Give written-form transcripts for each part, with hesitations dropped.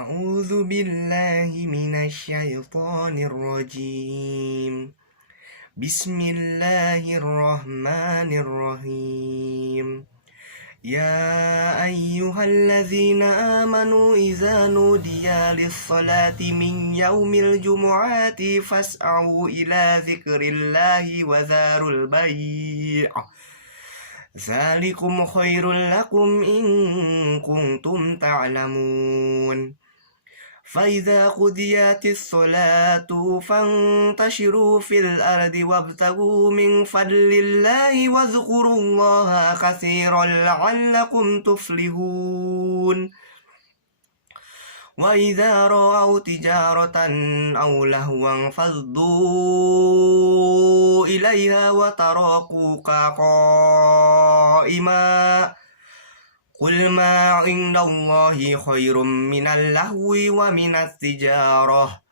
أعوذ بالله من الشيطان الرجيم. بسم الله الرحمن الرحيم. يا أيها الذين آمنوا إذا نودي للصلاة من يوم الجمعة فاسعوا إلى ذكر الله وذروا البيع ذلكم خير لكم إن كنتم تعلمون. فإذا قضيت الصلاة فانتشروا في الأرض وابتغوا من فضل الله واذكروا الله كثيرا لعلكم تفلحون. وإذا رأوا تجارة أو لهوا انفضوا إليها وتركوك قائما قل ما عند الله خير من اللهو ومن التجارة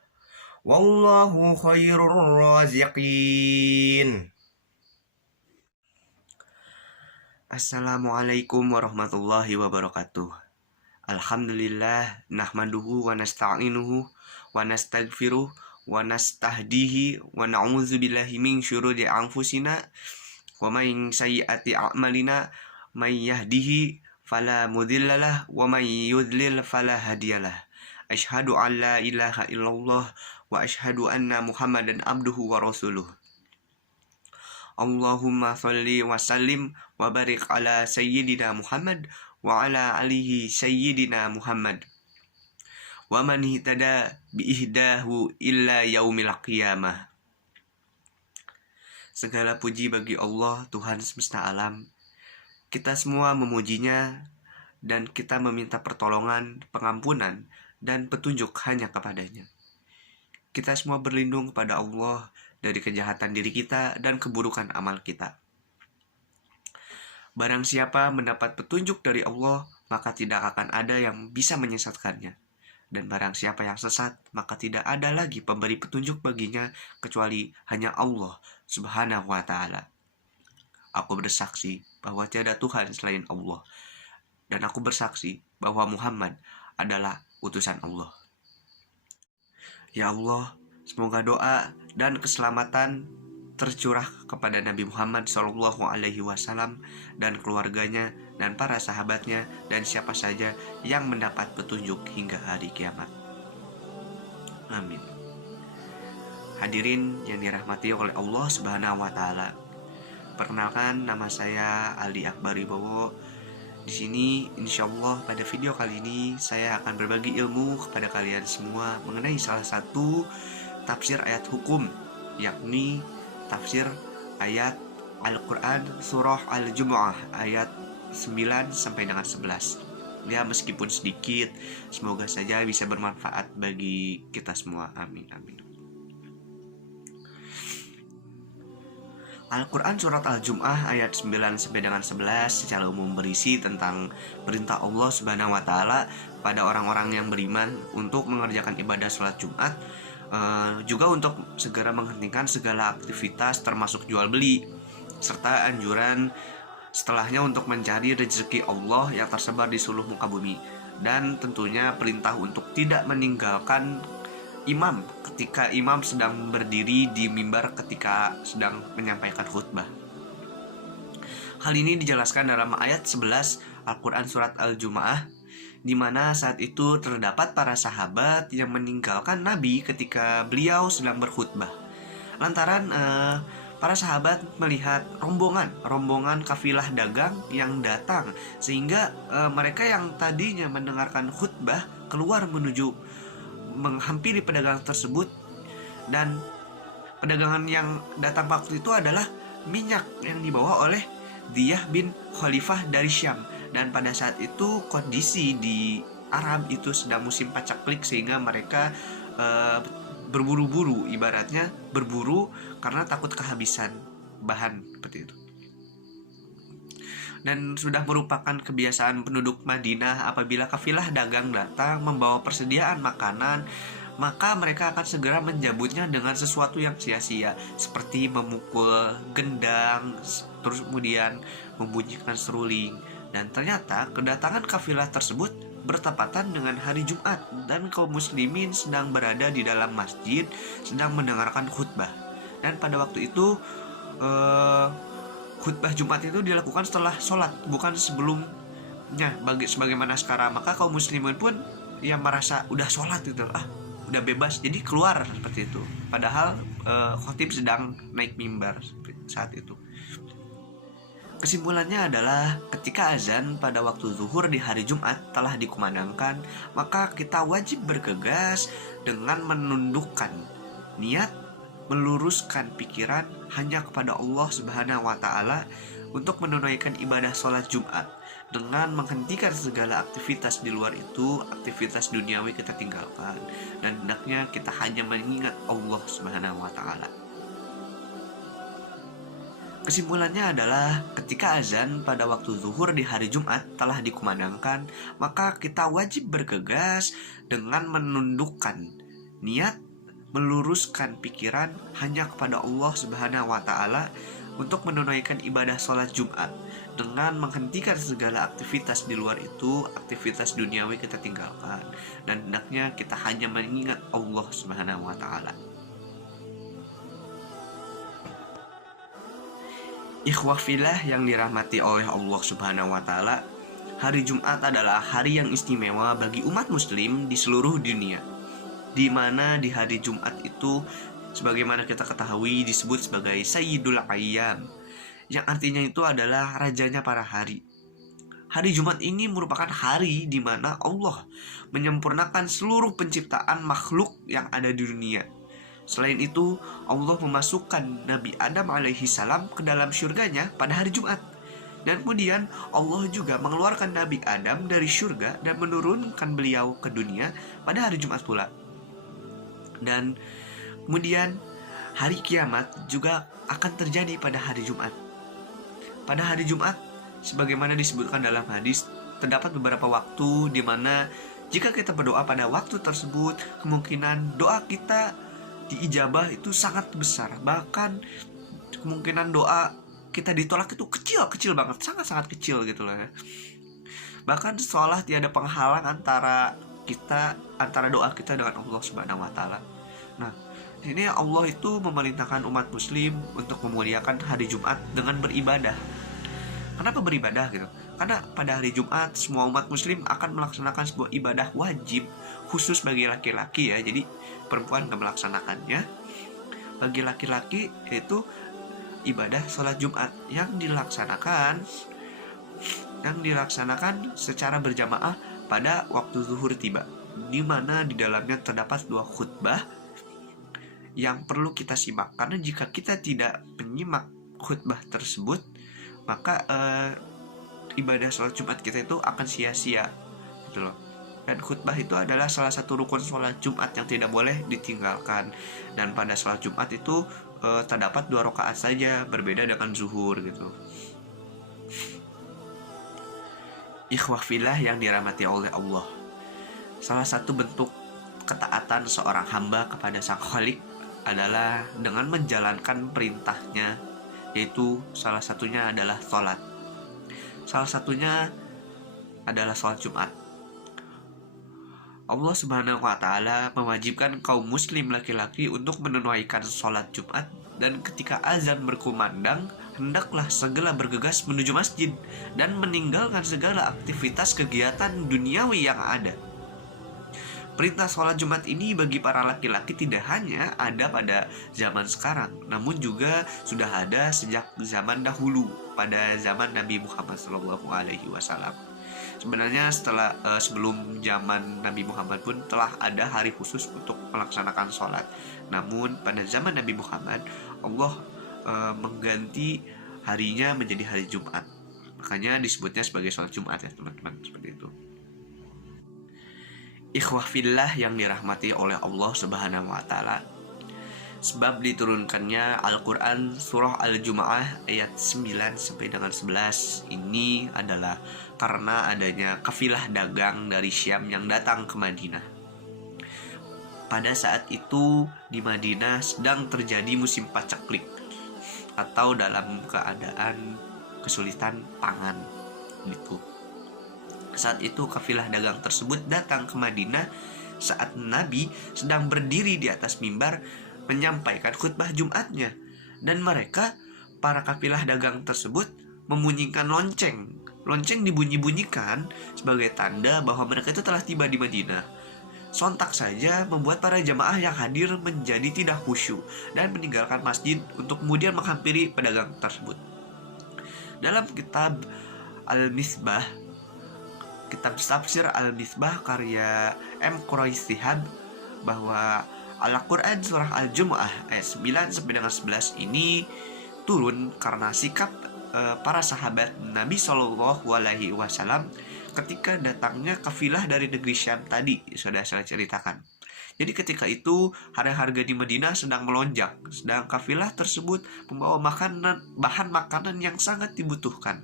والله خير الرازقين. Assalamualaikum warahmatullahi wabarakatuh. Alhamdulillah nahmaduhu wa nasta'inuhu wa nastaghfiruh wa nastahdihi wa na'udzu billahi min syururi anfusina wa min sayyiati a'malina may yahdihi fala mudhillalah wa may yudlil fala hadiyalah. Asyhadu an la ilaha illallah wa asyhadu anna Muhammadan abduhu wa rasuluh. Allahumma shalli wa sallim wa barik ala sayyidina Muhammad wa ala alihi sayyidina Muhammad wa man ihtada bi ihdahu illa yaumil qiyamah. Segala puji bagi Allah, Tuhan semesta alam. Kita semua memujinya dan kita meminta pertolongan, pengampunan dan petunjuk hanya kepadanya. Kita semua berlindung kepada Allah dari kejahatan diri kita dan keburukan amal kita. Barang siapa mendapat petunjuk dari Allah, maka tidak akan ada yang bisa menyesatkannya. Dan barang siapa yang sesat, maka tidak ada lagi pemberi petunjuk baginya kecuali hanya Allah Subhanahu wa ta'ala. Aku bersaksi bahwa tiada Tuhan selain Allah. Dan aku bersaksi bahwa Muhammad adalah utusan Allah. Ya Allah, semoga doa dan keselamatan tercurah kepada Nabi Muhammad SAW dan keluarganya dan para sahabatnya dan siapa saja yang mendapat petunjuk hingga hari kiamat. Amin. Hadirin yang dirahmati oleh Allah Subhanahu wa ta'ala. Perkenalkan, nama saya Ali Akbar Wibowo. Di sini insyaallah pada video kali ini saya akan berbagi ilmu kepada kalian semua mengenai salah satu tafsir ayat hukum, yakni tafsir ayat Al-Quran surah Al-Jumu'ah ayat 9 sampai dengan 11. Ya, meskipun sedikit, semoga saja bisa bermanfaat bagi kita semua. Amin, amin. Al-Quran surat Al-Jum'ah ayat 9 sampai dengan 11 secara umum berisi tentang perintah Allah Subhanahu wa ta'ala pada orang-orang yang beriman untuk mengerjakan ibadah sholat Jumat, juga untuk segera menghentikan segala aktivitas termasuk jual beli, serta anjuran setelahnya untuk mencari rezeki Allah yang tersebar di seluruh muka bumi, dan tentunya perintah untuk tidak meninggalkan imam ketika imam sedang berdiri di mimbar ketika sedang menyampaikan khutbah. Hal ini dijelaskan dalam ayat 11 Al-Quran surat Al-Jumu'ah, di mana saat itu terdapat para sahabat yang meninggalkan Nabi ketika beliau sedang berkhutbah. Lantaran para sahabat melihat rombongan kafilah dagang yang datang, sehingga mereka yang tadinya mendengarkan khutbah keluar menuju menghampiri pedagang tersebut, dan pedagangan yang datang waktu itu adalah minyak yang dibawa oleh Diyah bin Khalifah dari Syam. Dan pada saat itu kondisi di Arab itu sedang musim pacaklik, sehingga mereka berburu-buru, ibaratnya berburu karena takut kehabisan bahan seperti itu. Dan sudah merupakan kebiasaan penduduk Madinah apabila kafilah dagang datang membawa persediaan makanan, maka mereka akan segera menjambutnya dengan sesuatu yang sia-sia, seperti memukul gendang, terus kemudian membunyikan seruling. Dan ternyata kedatangan kafilah tersebut bertepatan dengan hari Jumat dan kaum muslimin sedang berada di dalam masjid sedang mendengarkan khutbah. Dan pada waktu itu khutbah Jumat itu dilakukan setelah sholat, bukan sebelumnya sebagaimana sekarang. Maka kaum muslimin pun yang merasa udah sholat gitu, udah bebas, jadi keluar seperti itu. Padahal khotib sedang naik mimbar saat itu. Kesimpulannya adalah ketika azan pada waktu zuhur di hari Jumat telah dikumandangkan, maka kita wajib bergegas dengan menundukkan niat, meluruskan pikiran hanya kepada Allah Subhanahu wa Ta'ala untuk menunaikan ibadah sholat Jumat, dengan menghentikan segala aktivitas di luar itu. Aktivitas duniawi kita tinggalkan, dan hendaknya kita hanya mengingat Allah Subhanahu wa Ta'ala. Kesimpulannya adalah ketika azan pada waktu zuhur di hari Jumat telah dikumandangkan, maka kita wajib bergegas dengan menundukkan niat, meluruskan pikiran hanya kepada Allah Subhanahu wa Ta'ala untuk menunaikan ibadah sholat Jumat, dengan menghentikan segala aktivitas di luar itu. Aktivitas duniawi kita tinggalkan, dan hendaknya kita hanya mengingat Allah Subhanahu wa Ta'ala. Ikhwah fillah yang dirahmati oleh Allah Subhanahu wa Ta'ala, hari Jumat adalah hari yang istimewa bagi umat muslim di seluruh dunia, di mana di hari Jumat itu, sebagaimana kita ketahui, disebut sebagai Sayyidul Ayyam, yang artinya itu adalah rajanya para hari. Hari Jumat ini merupakan hari di mana Allah menyempurnakan seluruh penciptaan makhluk yang ada di dunia. Selain itu, Allah memasukkan Nabi Adam alaihi salam ke dalam syurganya pada hari Jumat. Dan kemudian Allah juga mengeluarkan Nabi Adam dari syurga dan menurunkan beliau ke dunia pada hari Jumat pula. Dan kemudian hari kiamat juga akan terjadi pada hari Jumat. Pada hari Jumat, sebagaimana disebutkan dalam hadis, terdapat beberapa waktu di mana jika kita berdoa pada waktu tersebut, kemungkinan doa kita diijabah itu sangat besar. Bahkan kemungkinan doa kita ditolak itu kecil banget, sangat kecil gitu loh ya. Bahkan seolah tiada penghalang antara doa kita dengan Allah Subhanahu wa Ta'ala. Nah, ini Allah itu memerintahkan umat muslim untuk memuliakan hari Jumat dengan beribadah. Kenapa beribadah gitu? Karena pada hari Jumat semua umat muslim akan melaksanakan sebuah ibadah wajib khusus bagi laki-laki ya. Jadi perempuan gak melaksanakannya. Bagi laki-laki yaitu ibadah sholat Jumat yang dilaksanakan secara berjamaah pada waktu zuhur tiba, di mana di dalamnya terdapat dua khutbah yang perlu kita simak. Karena jika kita tidak menyimak khutbah tersebut, maka ibadah sholat Jumat kita itu akan sia-sia gitu loh. Dan khutbah itu adalah salah satu rukun sholat Jumat yang tidak boleh ditinggalkan. Dan pada sholat Jumat itu terdapat 2 rakaat saja, berbeda dengan zuhur gitu. Ikhwah fillah yang dirahmati oleh Allah, salah satu bentuk ketaatan seorang hamba kepada Sang Khalik adalah dengan menjalankan perintahnya, yaitu salah satunya adalah sholat. Salah satunya adalah sholat Jumat. Allah Subhanahu wa Ta'ala mewajibkan kaum muslim laki-laki untuk menunaikan sholat Jumat, dan ketika azan berkumandang, hendaklah segera bergegas menuju masjid dan meninggalkan segala aktivitas kegiatan duniawi yang ada. Perintah sholat Jumat ini bagi para laki-laki tidak hanya ada pada zaman sekarang, namun juga sudah ada sejak zaman dahulu, pada zaman Nabi Muhammad SAW. Sebenarnya sebelum zaman Nabi Muhammad pun telah ada hari khusus untuk melaksanakan sholat. Namun pada zaman Nabi Muhammad, Allah mengganti harinya menjadi hari Jumat. Makanya disebutnya sebagai sholat Jumat ya teman-teman, seperti itu. Ikhwah fillah yang dirahmati oleh Allah Subhanahu wa Ta'ala, sebab diturunkannya Al-Quran surah Al-Jumu'ah ayat 9 sampai dengan 11 ini adalah karena adanya kafilah dagang dari Syam yang datang ke Madinah. Pada saat itu di Madinah sedang terjadi musim paceklik atau dalam keadaan kesulitan pangan gitu. Saat itu kafilah dagang tersebut datang ke Madinah saat Nabi sedang berdiri di atas mimbar menyampaikan khutbah Jumatnya. Dan mereka, para kafilah dagang tersebut, membunyikan lonceng. Lonceng dibunyi-bunyikan sebagai tanda bahwa mereka itu telah tiba di Madinah. Sontak saja membuat para jamaah yang hadir menjadi tidak khusyuk dan meninggalkan masjid untuk kemudian menghampiri pedagang tersebut. Dalam kitab Al-Misbah, kitab tafsir Al-Misbah karya M. Quraisy bahwa Al-Quran surah Al-Jumu'ah ayat 9-11 ini turun karena sikap para sahabat Nabi SAW ketika datangnya kafilah dari negeri Syam tadi sudah saya ceritakan. Jadi ketika itu harga di Madinah sedang melonjak, sedang kafilah tersebut membawa bahan makanan yang sangat dibutuhkan.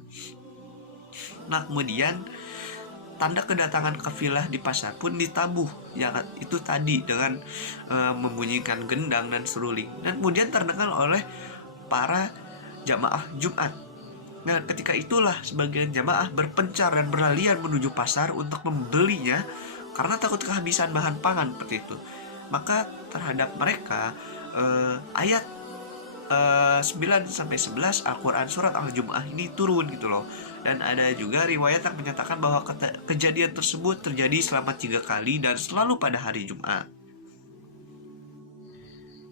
Nah, kemudian tanda kedatangan kafilah di pasar pun ditabuh, ya itu tadi dengan membunyikan gendang dan seruling, dan kemudian terdengar oleh para jamaah Jumat. Nah, ketika itulah sebagian jamaah berpencar dan berlarian menuju pasar untuk membelinya karena takut kehabisan bahan pangan seperti itu. Maka terhadap mereka ayat 9-11 Al-Quran surat Al-Jumu'ah ini turun gitu loh. Dan ada juga riwayat yang menyatakan bahwa kejadian tersebut terjadi selama 3 kali dan selalu pada hari Jumat.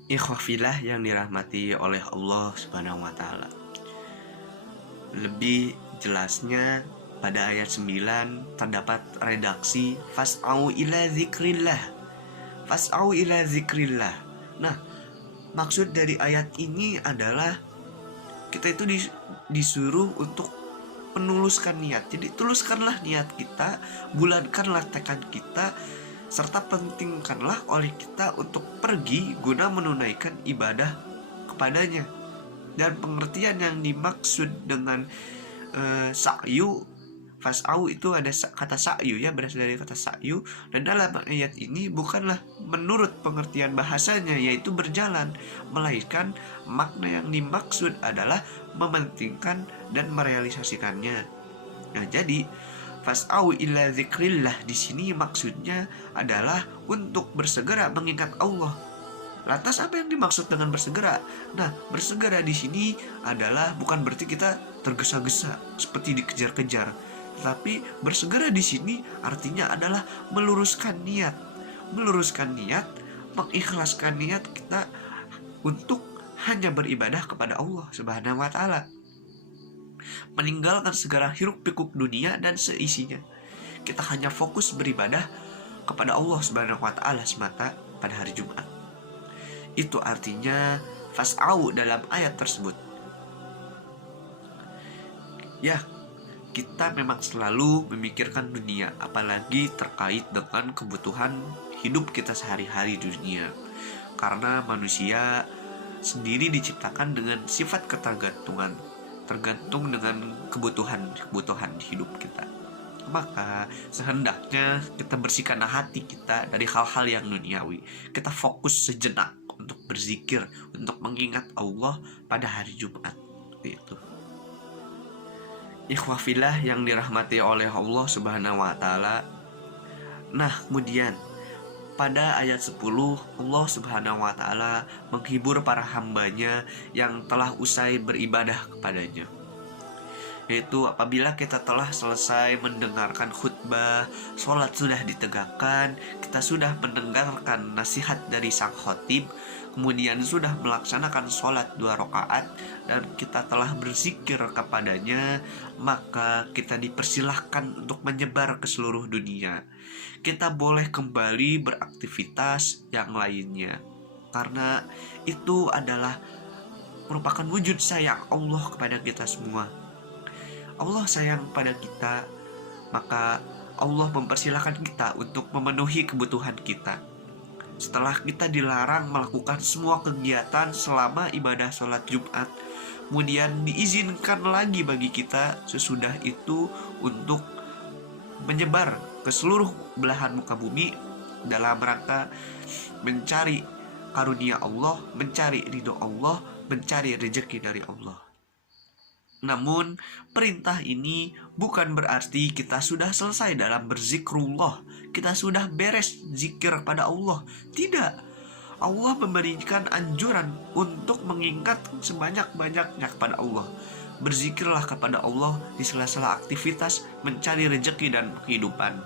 Ikhwafillah yang dirahmati oleh Allah Subhanahu wa Ta'ala. Lebih jelasnya pada ayat 9 terdapat redaksi fas'au ila zikrillah. Fas'au ila zikrillah. Nah, maksud dari ayat ini adalah kita itu disuruh untuk menuluskan niat. Jadi tuluskanlah niat kita, bulatkanlah tekad kita, serta pentingkanlah oleh kita untuk pergi guna menunaikan ibadah kepadanya. Dan pengertian yang dimaksud dengan sa'yu, fas'au itu ada kata sa'yu ya, berasal dari kata sa'yu, dan dalam ayat ini bukanlah menurut pengertian bahasanya yaitu berjalan, melainkan makna yang dimaksud adalah mementingkan dan merealisasikannya. Nah, jadi fas'au ila zikrillah di sini maksudnya adalah untuk bersegera mengingat Allah. Lantas apa yang dimaksud dengan bersegera? Nah, bersegera di sini adalah bukan berarti kita tergesa-gesa seperti dikejar-kejar, tetapi bersegera di sini artinya adalah meluruskan niat, mengikhlaskan niat kita untuk hanya beribadah kepada Allah Subhanahu wa Ta'ala, meninggalkan segala hiruk-pikuk dunia dan seisinya. Kita hanya fokus beribadah kepada Allah Subhanahu wa Ta'ala semata pada hari Jumat. Itu artinya fas'au dalam ayat tersebut. Ya, kita memang selalu memikirkan dunia, apalagi terkait dengan kebutuhan hidup kita sehari-hari di dunia. Karena manusia sendiri diciptakan dengan sifat ketergantungan, tergantung dengan kebutuhan hidup kita. Maka sehendaknya kita bersihkan hati kita dari hal-hal yang duniawi. Kita fokus sejenak untuk berzikir, untuk mengingat Allah pada hari Jumat. Itu ikhwafillah yang dirahmati oleh Allah Subhanahu wa Ta'ala. Nah, kemudian pada ayat 10 Allah Subhanahu wa Ta'ala menghibur para hambanya yang telah usai beribadah kepadanya, yaitu apabila kita telah selesai mendengarkan khutbah, sholat sudah ditegakkan, kita sudah mendengarkan nasihat dari sang khotib, kemudian sudah melaksanakan sholat 2 rakaat, dan kita telah berzikir kepadanya, maka kita dipersilahkan untuk menyebar ke seluruh dunia. Kita boleh kembali beraktivitas yang lainnya, karena itu adalah merupakan wujud sayang Allah kepada kita semua. Allah sayang pada kita, maka Allah mempersilahkan kita untuk memenuhi kebutuhan kita. Setelah kita dilarang melakukan semua kegiatan selama ibadah sholat Jumat, kemudian diizinkan lagi bagi kita sesudah itu untuk menyebar ke seluruh belahan muka bumi dalam rangka mencari karunia Allah, mencari ridho Allah, mencari rezeki dari Allah. Namun, perintah ini bukan berarti kita sudah selesai dalam berzikrullah, kita sudah beres zikir pada Allah. Tidak. Allah memberikan anjuran untuk mengingat sebanyak-banyaknya kepada Allah. Berzikirlah kepada Allah di sela-sela aktivitas mencari rezeki dan kehidupan,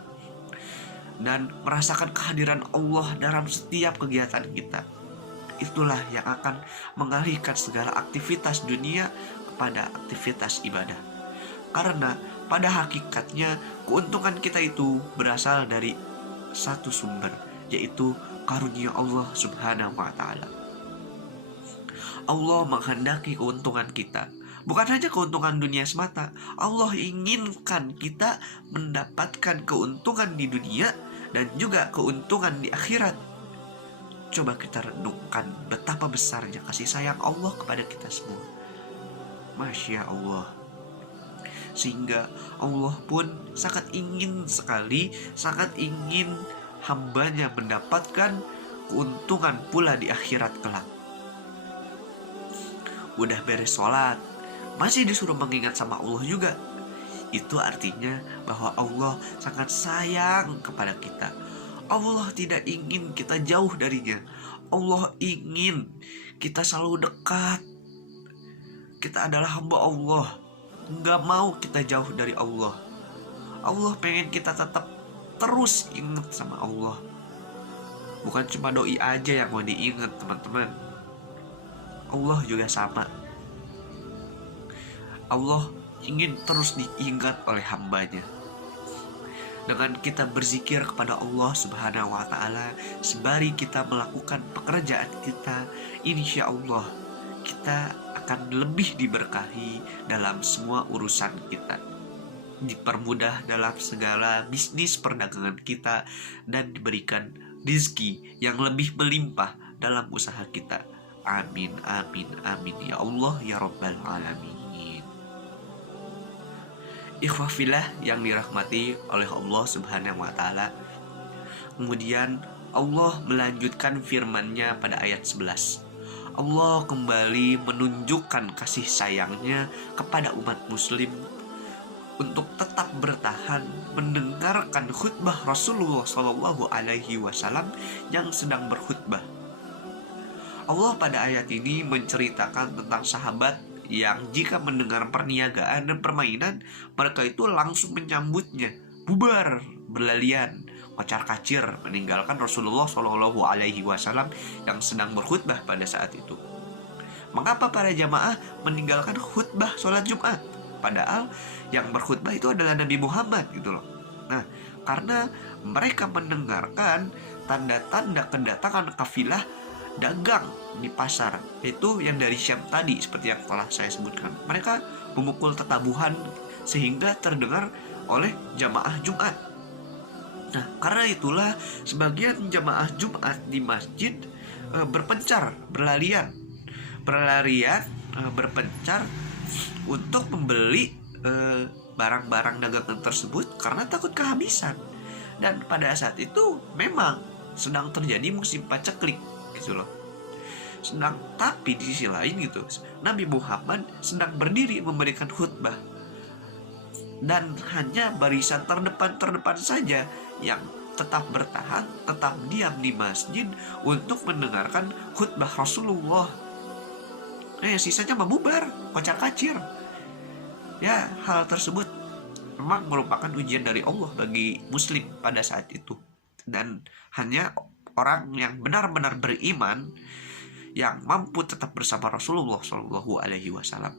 dan merasakan kehadiran Allah dalam setiap kegiatan kita. Itulah yang akan mengalihkan segala aktivitas dunia kepada aktivitas ibadah. Karena pada hakikatnya keuntungan kita itu berasal dari satu sumber, yaitu karunia Allah Subhanahu wa Ta'ala. Allah menghendaki keuntungan kita, bukan hanya keuntungan dunia semata. Allah inginkan kita mendapatkan keuntungan di dunia dan juga keuntungan di akhirat. Coba kita renungkan betapa besarnya kasih sayang Allah kepada kita semua. Masya Allah. Sehingga Allah pun sangat ingin sekali, sangat ingin hambanya mendapatkan keuntungan pula di akhirat kelak. Udah beres sholat, masih disuruh mengingat sama Allah juga. Itu artinya bahwa Allah sangat sayang kepada kita. Allah tidak ingin kita jauh darinya. Allah ingin kita selalu dekat. Kita adalah hamba Allah, nggak mau kita jauh dari Allah. Allah pengen kita tetap terus ingat sama Allah. Bukan cuma doi aja yang mau diingat, teman-teman. Allah juga sama. Allah ingin terus diingat oleh hambanya. Dengan kita berzikir kepada Allah Subhanahu wa Ta'ala, sembari kita melakukan pekerjaan kita, insya Allah kita akan lebih diberkahi dalam semua urusan kita, dipermudah dalam segala bisnis perdagangan kita, dan diberikan rezeki yang lebih melimpah dalam usaha kita. Amin, amin, amin ya Allah ya Rabbal Alamin. Ikhwafillah yang dirahmati oleh Allah Subhanahu wa Ta'ala. Kemudian Allah melanjutkan firman-Nya pada ayat 11. Allah kembali menunjukkan kasih sayangnya kepada umat muslim untuk tetap bertahan mendengarkan khutbah Rasulullah SAW yang sedang berkhutbah. Allah pada ayat ini menceritakan tentang sahabat yang jika mendengar perniagaan dan permainan, mereka itu langsung menyambutnya, bubar, berlalian, kocar-kacir, meninggalkan Rasulullah SAW yang sedang berkhutbah pada saat itu. Mengapa para jamaah meninggalkan khutbah sholat Jumat? Padahal yang berkhutbah itu adalah Nabi Muhammad gitu loh. Nah, karena mereka mendengarkan tanda-tanda kedatangan kafilah dagang di pasar, itu yang dari Syam tadi, seperti yang telah saya sebutkan. Mereka memukul tetabuhan sehingga terdengar oleh jamaah Jumat. Nah, karena itulah sebagian jamaah Jumat di masjid berpencar, berpencar untuk membeli barang-barang dagangan tersebut karena takut kehabisan. Dan pada saat itu memang sedang terjadi musim paceklik gitu loh. Tapi di sisi lain gitu, Nabi Muhammad sedang berdiri memberikan khutbah, dan hanya barisan terdepan saja yang tetap bertahan, tetap diam di masjid untuk mendengarkan khutbah Rasulullah. Sisanya membubar, kocar-kacir. Ya, hal tersebut memang merupakan ujian dari Allah bagi muslim pada saat itu. Dan hanya orang yang benar-benar beriman yang mampu tetap bersama Rasulullah SAW.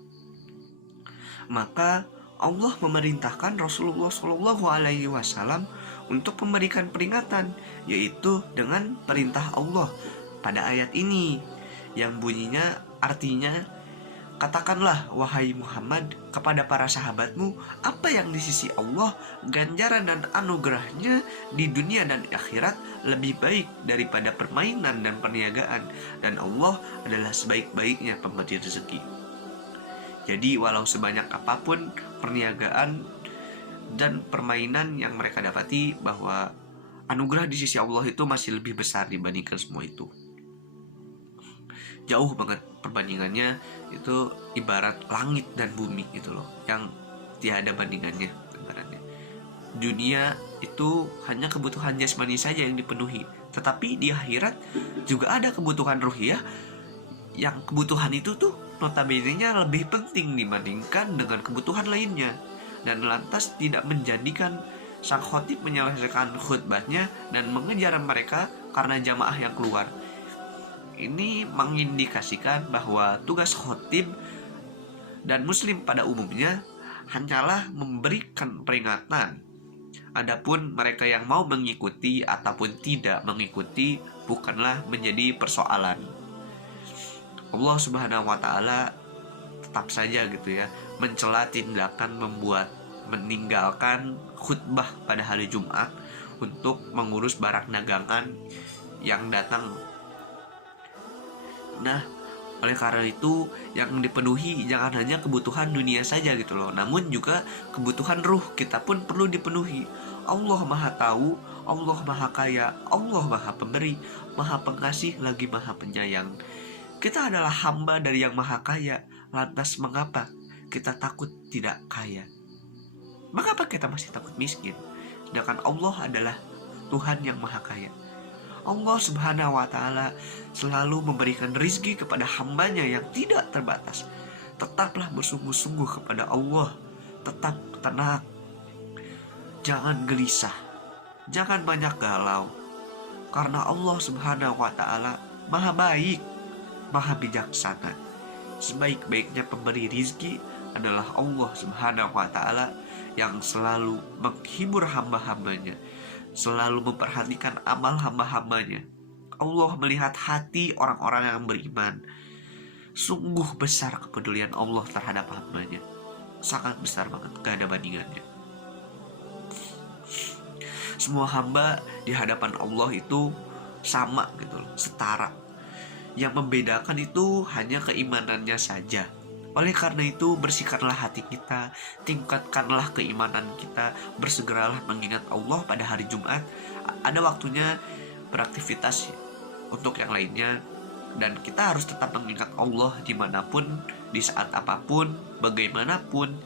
Maka Allah memerintahkan Rasulullah SAW untuk memberikan peringatan, yaitu dengan perintah Allah pada ayat ini, yang bunyinya artinya, katakanlah wahai Muhammad kepada para sahabatmu apa yang di sisi Allah ganjaran dan anugerahnya di dunia dan akhirat lebih baik daripada permainan dan perniagaan, dan Allah adalah sebaik-baiknya pemberi rezeki. Jadi walau sebanyak apapun perniagaan dan permainan yang mereka dapati, bahwa anugerah di sisi Allah itu masih lebih besar dibandingkan semua itu. jauh banget perbandingannya. Itu ibarat langit dan bumi gitu loh, yang tiada bandingannya ibaratnya. Dunia itu hanya kebutuhan jasmani saja yang dipenuhi, tetapi di akhirat juga ada kebutuhan ruhiyah, yang kebutuhan itu tuh notabene-nya lebih penting dibandingkan dengan kebutuhan lainnya. Dan lantas tidak menjadikan sang khotib menyelesaikan khutbahnya dan mengejar mereka karena jamaah yang keluar. Ini mengindikasikan bahwa tugas khotib dan muslim pada umumnya hanyalah memberikan peringatan. Adapun mereka yang mau mengikuti ataupun tidak mengikuti bukanlah menjadi persoalan. Allah Subhanahu wa taala tetap saja gitu ya mencela tindakan meninggalkan khutbah pada hari Jumat untuk mengurus barang dagangan yang datang. Nah, oleh karena itu yang dipenuhi jangan hanya kebutuhan dunia saja gitu loh, namun juga kebutuhan ruh kita pun perlu dipenuhi. Allah Maha Tahu, Allah Maha Kaya, Allah Maha Pemberi, Maha Pengasih lagi Maha Penyayang. Kita adalah hamba dari yang Maha Kaya, lantas mengapa kita takut tidak kaya? Mengapa kita masih takut miskin? Sedangkan Allah adalah Tuhan yang Maha Kaya. Allah Subhanahu wa taala selalu memberikan rizki kepada hambanya yang tidak terbatas. Tetaplah bersungguh-sungguh kepada Allah. Tetap tenang. Jangan gelisah. Jangan banyak galau. Karena Allah Subhanahu wa taala Maha baik, Maha bijaksana. Sebaik-baiknya pemberi rizki adalah Allah Subhanahu wa taala yang selalu menghibur hamba-hambanya, selalu memperhatikan amal hamba-hambanya. Allah melihat hati orang-orang yang beriman. Sungguh besar kepedulian Allah terhadap hambanya. Sangat besar banget, gak ada bandingannya. Semua hamba di hadapan Allah itu sama gitu loh, setara. Yang membedakan itu hanya keimanannya saja. Oleh karena itu bersihkanlah hati kita, tingkatkanlah keimanan kita, bersegeralah mengingat Allah pada hari Jumat. Ada waktunya beraktivitas untuk yang lainnya, dan kita harus tetap mengingat Allah dimanapun, di saat apapun, bagaimanapun,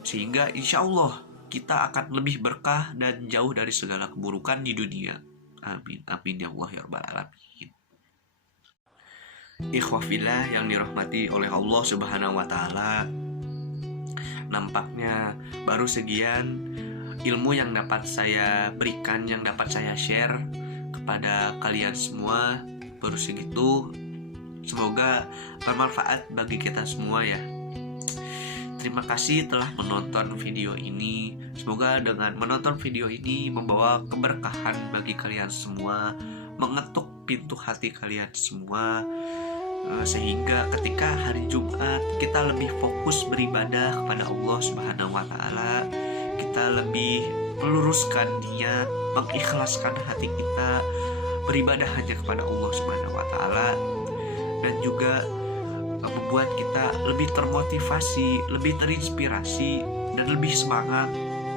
sehingga insya Allah kita akan lebih berkah dan jauh dari segala keburukan di dunia. Amin, amin ya Allah ya Rabbal Alamin. Ikhwafillah yang dirahmati oleh Allah Subhanahu wa taala, nampaknya baru sekian ilmu yang dapat saya berikan, yang dapat saya share kepada kalian semua. Baru segitu, semoga bermanfaat bagi kita semua ya. Terima kasih telah menonton video ini. Semoga dengan menonton video ini membawa keberkahan bagi kalian semua, mengetuk pintu hati kalian semua, sehingga ketika hari Jumat kita lebih fokus beribadah kepada Allah Subhanahu wa taala. Kita lebih meluruskan niat, mengikhlaskan hati kita beribadah hanya kepada Allah Subhanahu wa taala, dan juga membuat kita lebih termotivasi, lebih terinspirasi, dan lebih semangat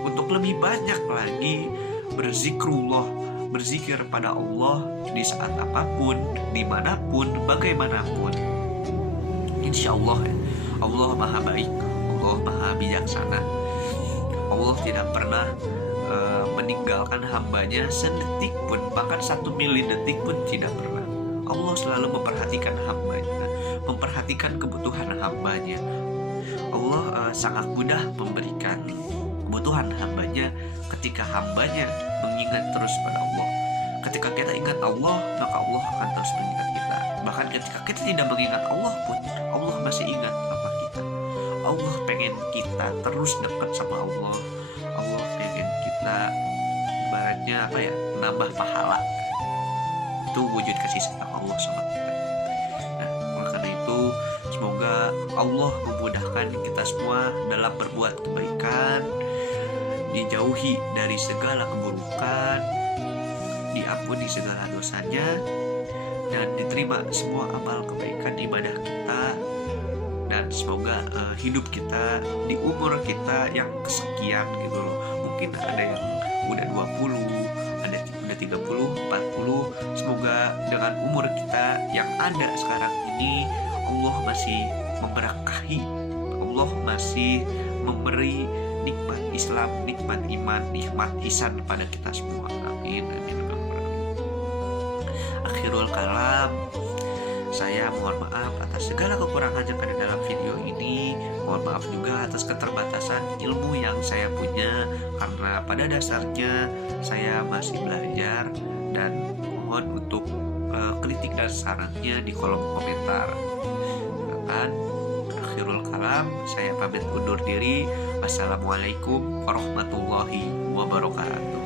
untuk lebih banyak lagi berzikrullah, berzikir pada Allah di saat apapun, dimanapun, bagaimanapun. Insya Allah Allah Maha baik, Allah Maha bijaksana. Allah tidak pernah meninggalkan hambanya sedetik pun, bahkan 1 milidetik pun tidak pernah. Allah selalu memperhatikan hambanya, memperhatikan kebutuhan hambanya. Allah sangat mudah memberikan kebutuhan hambanya ketika hambanya mengingat terus pada Allah. Ketika kita ingat Allah, maka Allah akan terus mengingat kita. Bahkan ketika kita tidak mengingat Allah pun, Allah masih ingat sama kita. Allah pengen kita terus dekat sama Allah. Allah pengen kita ibaratnya nambah pahala. Itu wujud kasih sayang Allah sama kita. Nah, karena itu semoga Allah memudahkan kita semua dalam berbuat kebaikan, dijauhi dari segala keburukan, diampuni segala dosanya, dan diterima semua amal kebaikan ibadah kita. Dan semoga hidup kita di umur kita yang kesekian gitu loh. Mungkin ada yang udah 20, ada ada 30, 40. Semoga dengan umur kita yang ada sekarang ini, Allah masih memberkahi, Allah masih memberi nikmat Islam, nikmat iman, nikmat ihsan pada kita semua. Amin, amin. Akhirul kalam, saya mohon maaf atas segala kekurangan yang ada dalam video ini. Mohon maaf juga atas keterbatasan ilmu yang saya punya, karena pada dasarnya saya masih belajar. Dan mohon untuk kritik dan sarannya di kolom komentar. Dan akhirul kalam, saya pamit undur diri. Wassalamualaikum warahmatullahi wabarakatuh.